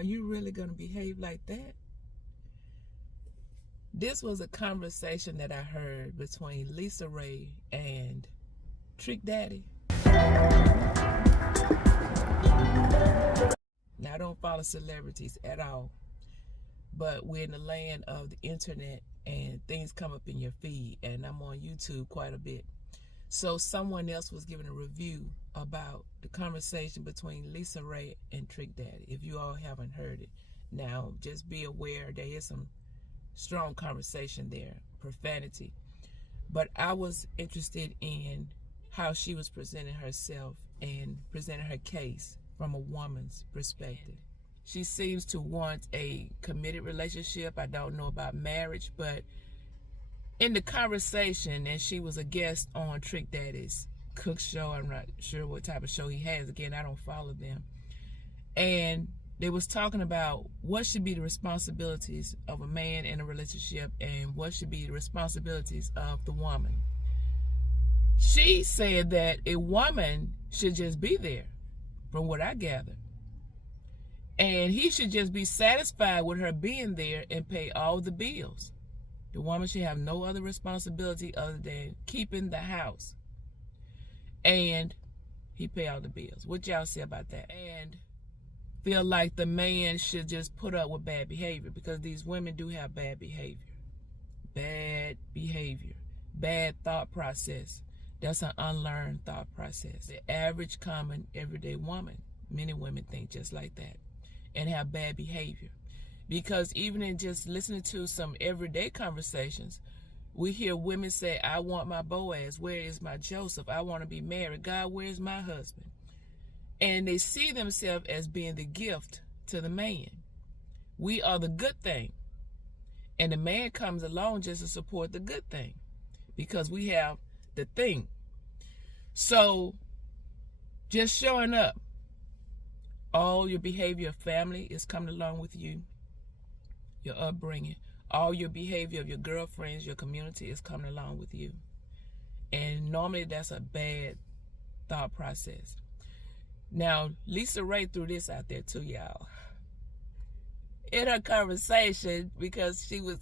Are you really going to behave like that? This was a conversation that I heard between Lisa Ray and Trick Daddy. Now, I don't follow celebrities at all, but we're in the land of the internet and things come up in your feed, and I'm on YouTube quite a bit. So someone else was giving a review about the conversation between Lisa Ray and Trick Daddy. If you all haven't heard it, now just be aware there is some strong conversation there, profanity. But I was interested in how she was presenting herself and presenting her case from a woman's perspective. She seems to want a committed relationship. I don't know about marriage, but in the conversation, and she was a guest on Trick Daddy's cook show. I'm not sure what type of show he has. Again, I don't follow them. And they was talking about what should be the responsibilities of a man in a relationship and what should be the responsibilities of the woman. She said that a woman should just be there, from what I gather. And he should just be satisfied with her being there and pay all the bills. The woman should have no other responsibility other than keeping the house. And he pay all the bills. What y'all say about that? And feel like the man should just put up with bad behavior, because these women do have bad behavior. Bad behavior. Bad thought process. That's an unlearned thought process. The average, common, everyday woman, many women think just like that and have bad behavior. Because even in just listening to some everyday conversations, we hear women say, I want my Boaz. Where is my Joseph? I want to be married. God, where's my husband? And they see themselves as being the gift to the man. We are the good thing. And the man comes along just to support the good thing, because we have the thing. So just showing up, all your behavior of family is coming along with you. Your upbringing, all your behavior of your girlfriends, your community is coming along with you. And normally that's a bad thought process. Now, Lisa Ray threw this out there too, y'all. In her conversation, because she was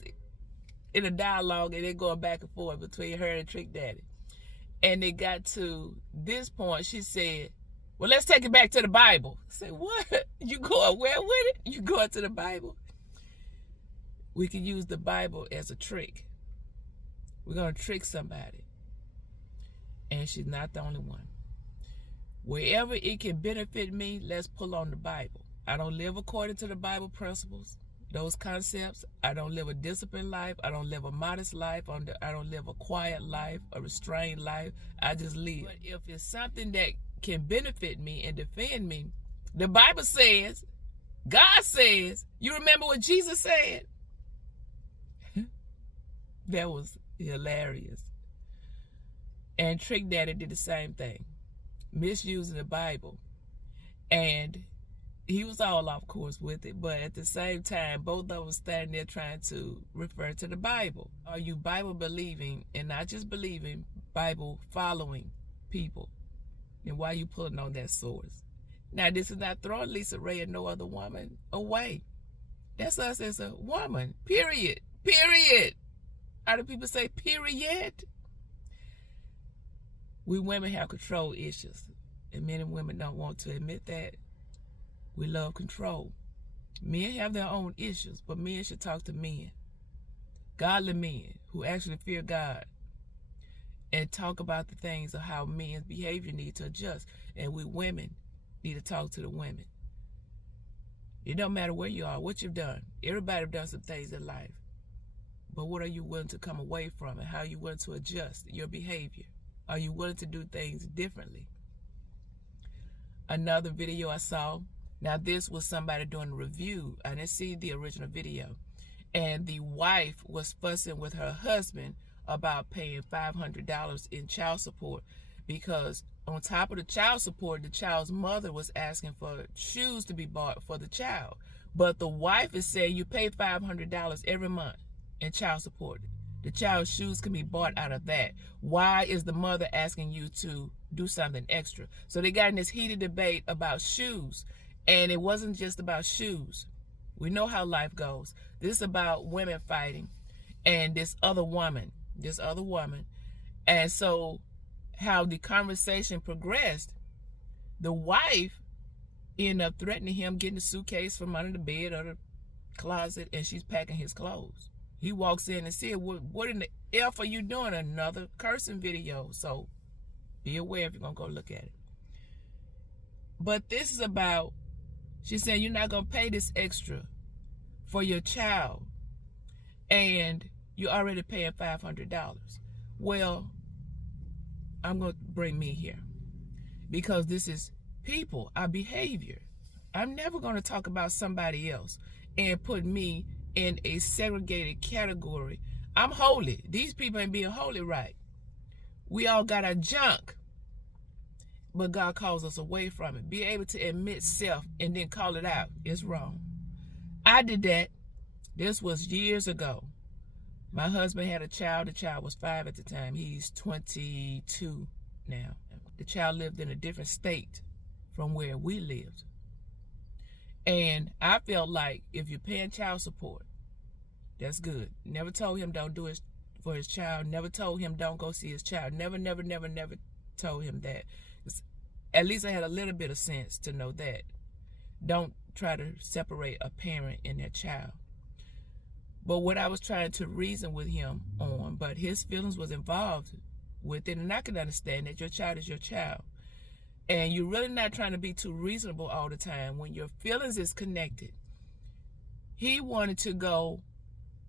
in a dialogue and they're going back and forth between her and Trick Daddy. And they got to this point, she said, well, let's take it back to the Bible. I said, what? You going where with it? You going to the Bible? We can use the Bible as a trick. We're going to trick somebody. And she's not the only one. Wherever it can benefit me, let's pull on the Bible. I don't live according to the Bible principles, those concepts. I don't live a disciplined life. I don't live a modest life. I don't live a quiet life, a restrained life. I just live. But if it's something that can benefit me and defend me, the Bible says, God says, you remember what Jesus said? That was hilarious. And Trick Daddy did the same thing, misusing the Bible. And he was all off course with it, but at the same time, both of them standing there trying to refer to the Bible. Are you Bible believing, and not just believing, Bible following people? And why are you pulling on that source? Now, this is not throwing Lisa Ray and no other woman away. That's us as a woman, period. Period. How do people say period? We women have control issues, and many women don't want to admit that. We love control. Men have their own issues, but men should talk to men, godly men who actually fear God, and talk about the things of how men's behavior needs to adjust. And we women need to talk to the women. It don't matter where you are, what you've done. Everybody have done some things in life. But what are you willing to come away from, and how are you willing to adjust your behavior? Are you willing to do things differently? Another video I saw, now this was somebody doing a review. I didn't see the original video. And the wife was fussing with her husband about paying $500 in child support, because on top of the child support, the child's mother was asking for shoes to be bought for the child. But the wife is saying you pay $500 every month in child support. The child's shoes can be bought out of that. Why is the mother asking you to do something extra? So they got in this heated debate about shoes. And it wasn't just about shoes. We know how life goes. This is about women fighting and this other woman. And so how the conversation progressed, the wife ended up threatening him, getting the suitcase from under the bed or the closet, and she's packing his clothes. He walks in and said, what in the F are you doing? Another cursing video. So be aware if you're going to go look at it. But this is about, she's saying, you're not going to pay this extra for your child, and you're already paying $500. Well, I'm going to bring me here, because this is people, our behavior. I'm never going to talk about somebody else and put me in a segregated category. I'm holy. These people ain't being holy right. We all got our junk, but God calls us away from it. Be able to admit self and then call it out. It's wrong. I did that. This was years ago. My husband had a child. The child was 5 at the time. He's 22 now. The child lived in a different state from where we lived. And I felt like if you're paying child support, that's good. Never told him don't do it for his child. Never told him don't go see his child. Never told him that. At least I had a little bit of sense to know that. Don't try to separate a parent and their child. But what I was trying to reason with him on, but his feelings was involved with it, and I can understand that your child is your child. And you're really not trying to be too reasonable all the time when your feelings is connected. He wanted to go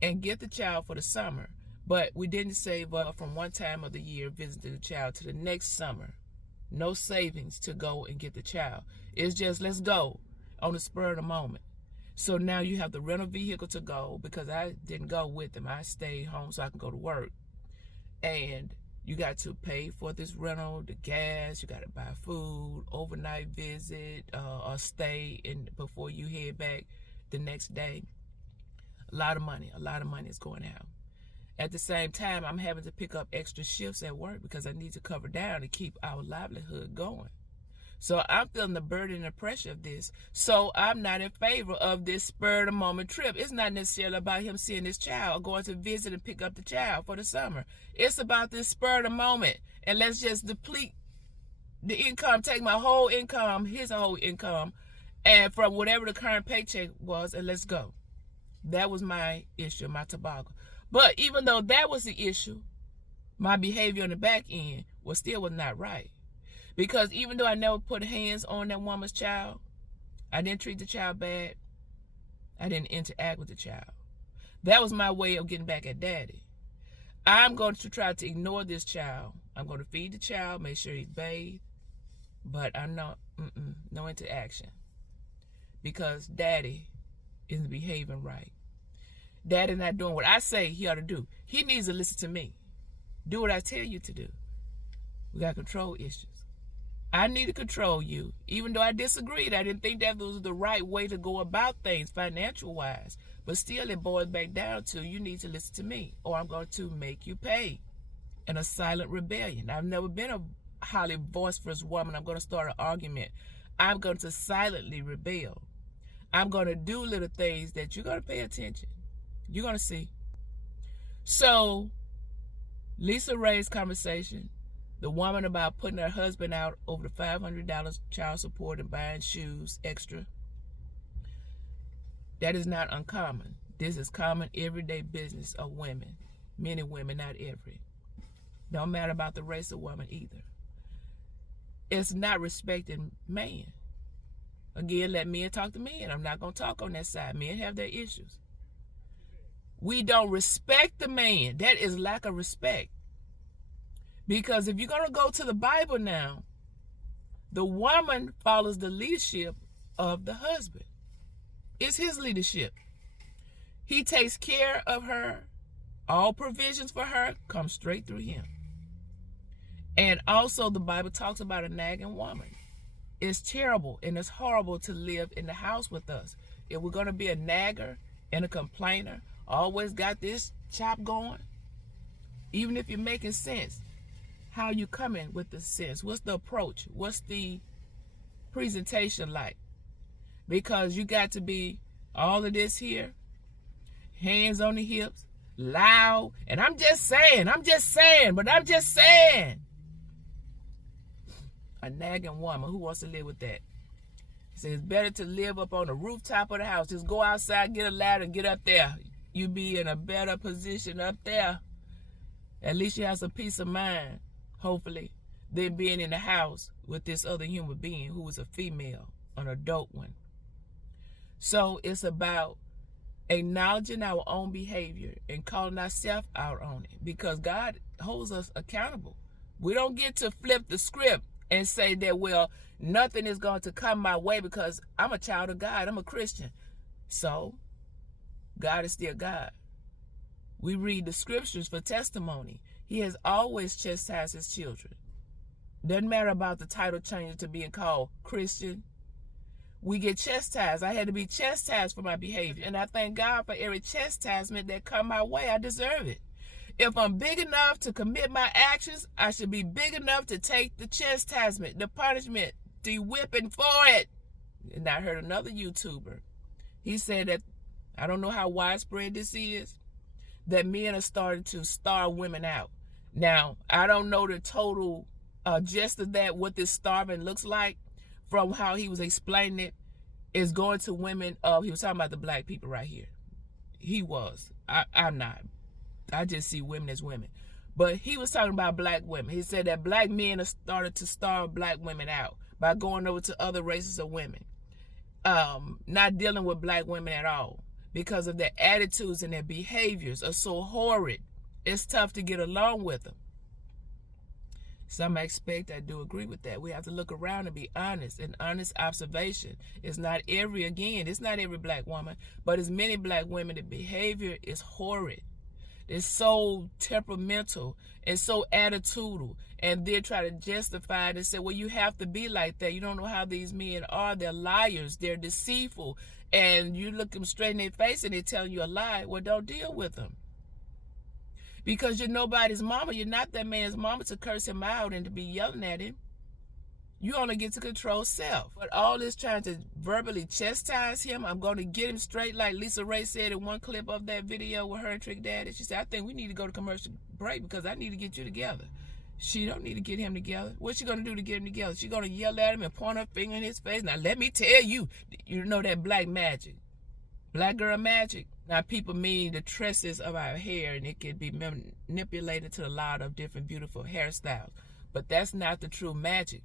and get the child for the summer, but we didn't save up from one time of the year visiting the child to the next summer. No savings to go and get the child. It's just, let's go on the spur of the moment. So now you have the rental vehicle to go, because I didn't go with him. I stayed home so I can go to work. And you got to pay for this rental, the gas, you got to buy food, overnight visit, or stay before you head back the next day. A lot of money is going out. At the same time, I'm having to pick up extra shifts at work because I need to cover down to keep our livelihood going. So I'm feeling the burden and the pressure of this. So I'm not in favor of this spur-of-the-moment trip. It's not necessarily about him seeing his child or going to visit and pick up the child for the summer. It's about this spur-of-the-moment. And let's just deplete the income, take my whole income, his whole income, and from whatever the current paycheck was, and let's go. That was my issue, my toboggan. But even though that was the issue, my behavior on the back end was not right. Because even though I never put hands on that woman's child, I didn't treat the child bad, I didn't interact with the child. That was my way of getting back at daddy. I'm going to try to ignore this child. I'm going to feed the child, make sure he's bathed, but I'm not, no interaction. Because daddy isn't behaving right. Daddy not doing what I say he ought to do. He needs to listen to me. Do what I tell you to do. We got control issues. I need to control you. Even though I disagreed, I didn't think that was the right way to go about things financial-wise. But still, it boils back down to you need to listen to me, or I'm going to make you pay. In a silent rebellion. I've never been a highly boisterous woman. I'm going to start an argument. I'm going to silently rebel. I'm going to do little things that you're going to pay attention. You're going to see. So, Lisa Ray's conversation, the woman about putting her husband out over the $500 child support and buying shoes extra, that is not uncommon. This is common everyday business of women. Many women, not every. Don't matter about the race of woman either. It's not respecting man. Again, let men talk to men. I'm not going to talk on that side. Men have their issues. We don't respect the man. That is lack of respect. Because if you're going to go to the Bible now, the woman follows the leadership of the husband. It's his leadership. He takes care of her. All provisions for her come straight through him. And also the Bible talks about a nagging woman. It's terrible and it's horrible to live in the house with us. If we're going to be a nagger and a complainer, always got this chop going, even if you're making sense, how you coming with the sense? What's the approach? What's the presentation like? Because you got to be all of this here, hands on the hips, loud. And I'm just saying. A nagging woman, who wants to live with that? Says it's better to live up on the rooftop of the house. Just go outside, get a ladder, and get up there. You be in a better position up there. At least you have some peace of mind, hopefully, than being in the house with this other human being who is a female, an adult one. So it's about acknowledging our own behavior and calling ourselves out on it, because God holds us accountable. We don't get to flip the script and say that, well, nothing is going to come my way because I'm a child of God. I'm a Christian. So God is still God. We read the scriptures for testimony. He has always chastised his children. Doesn't matter about the title changing to being called Christian. We get chastised. I had to be chastised for my behavior. And I thank God for every chastisement that come my way. I deserve it. If I'm big enough to commit my actions, I should be big enough to take the chastisement, the punishment, the whipping for it. And I heard another YouTuber. He said that, I don't know how widespread this is, that men are starting to starve women out. Now, I don't know the total gist of that, what this starving looks like. From how he was explaining it, is going to women. He was talking about the black people right here. He was. I'm not. I just see women as women. But he was talking about black women. He said that black men have started to starve black women out by going over to other races of women. Not dealing with black women at all because of their attitudes and their behaviors are so horrid. It's tough to get along with them. Some aspect, I do agree with that. We have to look around and be honest. An honest observation. It's not every black woman, but it's many black women. The behavior is horrid. It's so temperamental and so attitudinal. And they try to justify it and say, well, you have to be like that. You don't know how these men are. They're liars. They're deceitful. And you look them straight in their face and they're telling you a lie. Well, don't deal with them. Because you're nobody's mama. You're not that man's mama to curse him out and to be yelling at him. You only get to control self. But all this trying to verbally chastise him, I'm going to get him straight, like Lisa Ray said in one clip of that video with her and Trick Daddy. She said, I think we need to go to commercial break because I need to get you together. She don't need to get him together. What's she going to do to get him together? She's going to yell at him and point her finger in his face. Now, let me tell you, you know that black magic. Black girl magic. Now, people mean the tresses of our hair, and it can be manipulated to a lot of different beautiful hairstyles. But that's not the true magic.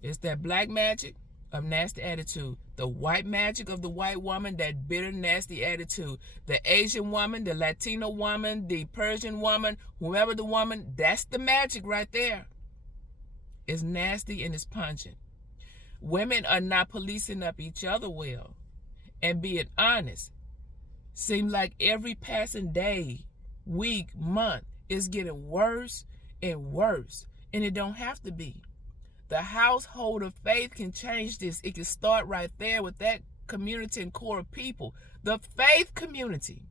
It's that black magic of nasty attitude. The white magic of the white woman, that bitter, nasty attitude. The Asian woman, the Latino woman, the Persian woman, whoever the woman, that's the magic right there. It's nasty and it's pungent. Women are not policing up each other well and being honest. Seems like every passing day, week, month, is getting worse and worse. And it don't have to be. The household of faith can change this. It can start right there with that community and core of people. The faith community.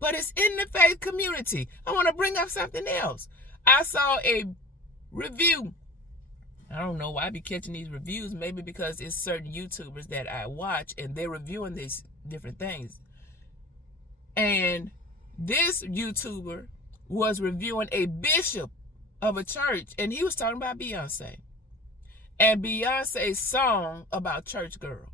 But it's in the faith community. I want to bring up something else. I saw a review. I don't know why I be catching these reviews. Maybe because it's certain YouTubers that I watch and they're reviewing these different things. And this YouTuber was reviewing a bishop of a church, and he was talking about Beyonce. And Beyonce's song about church girl.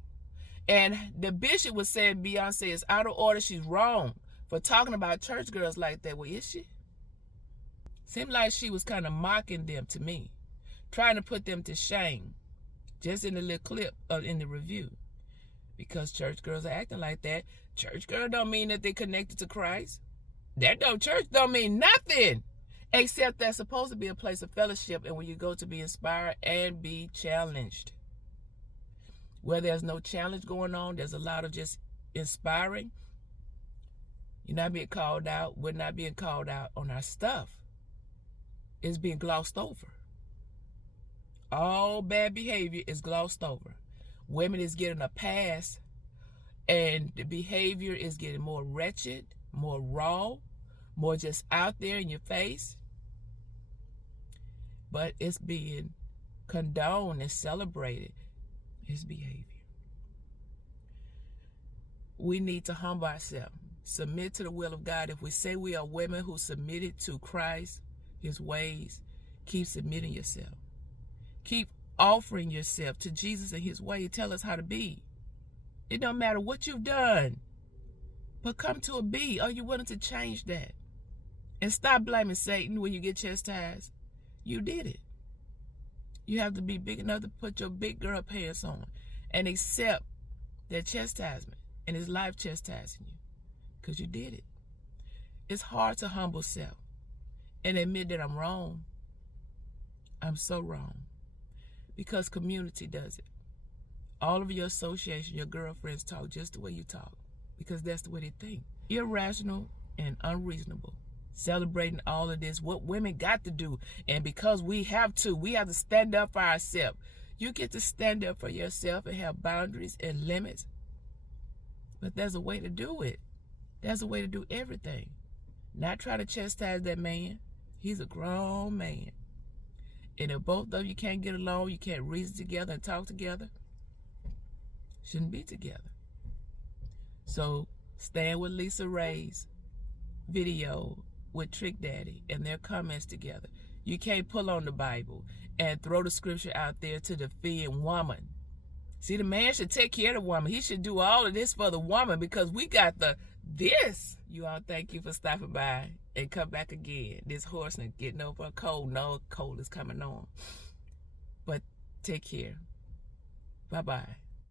And the bishop was saying Beyonce is out of order. She's wrong for talking about church girls like that. Well, is she? Seemed like she was kind of mocking them to me. Trying to put them to shame. Just in the little clip in the review. Because church girls are acting like that. Church girl don't mean that they're connected to Christ. Church don't mean nothing. Except that's supposed to be a place of fellowship and where you go to be inspired and be challenged. Where there's no challenge going on, there's a lot of just inspiring. You're not being called out. We're not being called out on our stuff. It's being glossed over. All bad behavior is glossed over. Women is getting a pass, and the behavior is getting more wretched, more raw, more just out there in your face. But it's being condoned and celebrated, his behavior. we need to humble ourselves, submit to the will of God. If we say we are women who submitted to Christ, his ways, keep submitting yourself. Keep offering yourself to Jesus and his way. Tell us how to be. It don't matter what you've done, but come to a be. Are you willing to change that? And stop blaming Satan when you get chastised. You did it. You have to be big enough to put your big girl pants on and accept that chastisement and his life chastising you because you did it. It's hard to humble self and admit that I'm wrong. I'm so wrong. Because community does it. All of your association, your girlfriends talk just the way you talk because that's the way they think. Irrational and unreasonable. Celebrating all of this, what women got to do. And because we have to stand up for ourselves. You get to stand up for yourself and have boundaries and limits. But there's a way to do it. There's a way to do everything. Not try to chastise that man. He's a grown man. And if both of you can't get along, you can't reason together and talk together, shouldn't be together. So stand with Lisa Ray's video with Trick Daddy and their comments together. You can't pull on the Bible and throw the scripture out there to defend woman. See, the man should take care of the woman. He should do all of this for the woman because we got this. You all, thank you for stopping by and come back again. This horse is getting over a cold. No, cold is coming on. But take care. Bye-bye.